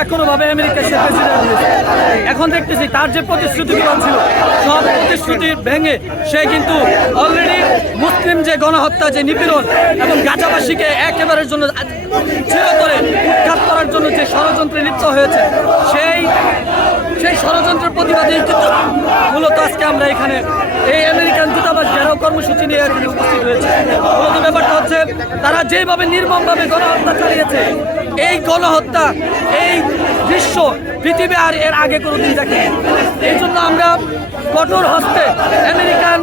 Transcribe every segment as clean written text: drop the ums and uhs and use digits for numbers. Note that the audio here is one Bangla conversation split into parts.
যে কোনোভাবে আমেরিকার সে প্রেসিডেন্ট হয়েছে। এখন দেখতেছি তার যে প্রতিশ্রুতিগুলো ছিল সব প্রতিশ্রুতি ভেঙে সে কিন্তু অলরেডি মুসলিম যে গণহত্যা, যে নিপীড়ন এবং গাজাবাসীকে একেবারের জন্য চিরতরে উৎখাত করার জন্য যে ষড়যন্ত্রে লিপ্ত হয়েছে, সেই ষড়যন্ত্রের প্রতিবাদে কিন্তু মূলত আজকে আমরা এখানে এই আমেরিকান দূতাবাস ঘেরাও কর্মসূচি নিয়ে এখানে উপস্থিত হয়েছে। মূলত ব্যাপারটা হচ্ছে তারা যেভাবে নির্মমভাবে গণহত্যা চালিয়েছে, এই গণহত্যা এই দৃশ্য পৃথিবী আর এর আগে কোনোদিন দেখে। এই জন্য আমরা কঠোর হস্তে আমেরিকান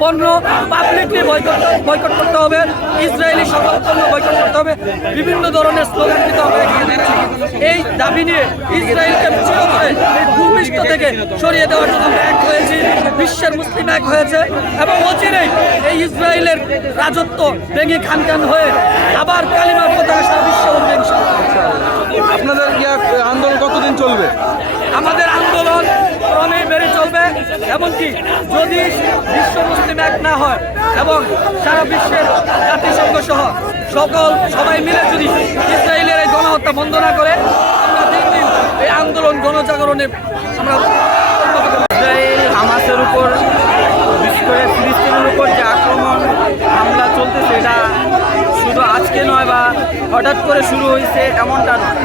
পণ্য পাবলিকলি বয়কট করতে হবে, ইসরায়েলি সকল পণ্য বয়কট করতে হবে, বিভিন্ন ধরনের স্লোগান কিন্তু আমরা এখানে দিচ্ছি। এই দাবি নিয়ে ইসরায়েলকে চিরতরে এই ভূপৃষ্ঠ থেকে সরিয়ে দেওয়ার জন্য আমরা এক হয়েছি, বিশ্বের মুসলিম এক হয়েছে এবং অচিরেই এই ইসরায়েলের রাজত্ব ভেঙে খানখান হয়ে আবার কালিমার পতাকা সারা বিশ্বে উঠবে ইনশাআল্লাহ। আপনাদের আন্দোলন কতদিন চলবে? আমাদের আন্দোলন ক্রমেই বেড়ে চলবে, এমনকি যদি বিশ্ব মুসলিম এক না হয় এবং সারা বিশ্বের জাতিসংঘ সহ সবাই মিলে যদি ইসরায়েলের এই গণহত্যা বন্ধ না করে, আমরা দিন দিন এই আন্দোলন গণজাগরণে আমরা ইসরায়েল হামাসের উপর, বিশেষ করে ফিলিস্তিনের উপর যে আক্রমণ হামলা চলতেছে, এটা শুধু আজকে নয় বা হঠাৎ করে শুরু হয়েছে এমনটা নয়।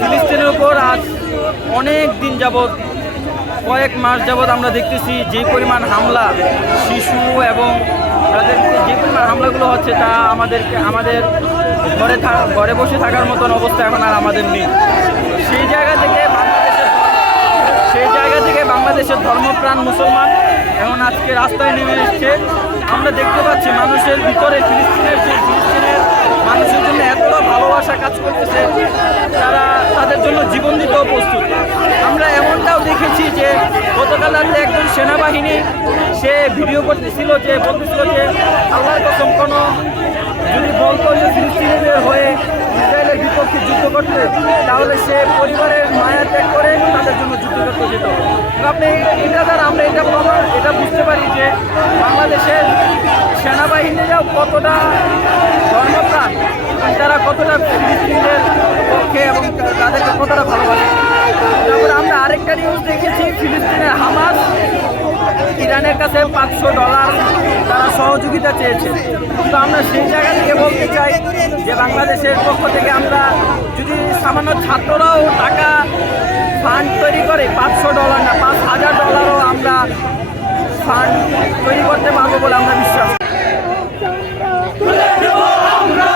ফিলিস্তিনের উপর আজ অনেক দিন যাবৎ, কয়েক মাস যাবৎ আমরা দেখতেছি যে পরিমাণ হামলা, শিশু এবং তাদেরকে যে পরিমাণ হামলাগুলো হচ্ছে, তা আমাদের ঘরে বসে থাকার মতন অবস্থা এখন আর আমাদের নেই। সেই জায়গা থেকে বাংলাদেশের ধর্মপ্রাণ মুসলমান এখন আজকে রাস্তায় নেমে এসছে। আমরা দেখতে পাচ্ছি মানুষের ভিতরে ফিলিস্তিনের মানুষের জন্য এত ভালোবাসা কাজ করতেছে, তারা তাদের জন্য জীবন দিতেও প্রস্তুত। আমরা এমনটাও দেখেছি যে গতকাল রাতে একজন সেনাবাহিনী সে ভিডিও বলতেছিল যে আল্লাহর কসম কোনো যদি বলতো যে ফিলিস্তিনিদের হয়ে ইসরায়েলের বিপক্ষে যুদ্ধ করতে, তাহলে সে পরিবারের মায়া ত্যাগ করে তাদের জন্য যুদ্ধ করতে যেত। আপনি এটা দ্বারা আমরা এটা বুঝতে পারি যে বাংলাদেশের সেনাবাহিনীরাও কতটা ধর্মপ্রাণ, তারা কতটা ফিলিস্তিনিদের পক্ষে এবং তাদেরকে কতটা ভালোবাসে। তারপরে আমরা আরেকটা নিউজ দেখেছি, ফিলিস্তিনের হামাস ইরানের কাছে $500 তারা সহযোগিতা চেয়েছে। তো আমরা সেই জায়গা থেকে বলতে চাই যে বাংলাদেশের পক্ষ থেকে আমরা যদি সামান্য ছাত্ররাও টাকা ফান্ড তৈরি করে, $500 না $5000 আমরা ফান্ড তৈরি করতে পারবো বলে আমরা বিশ্বাস করি। আমরা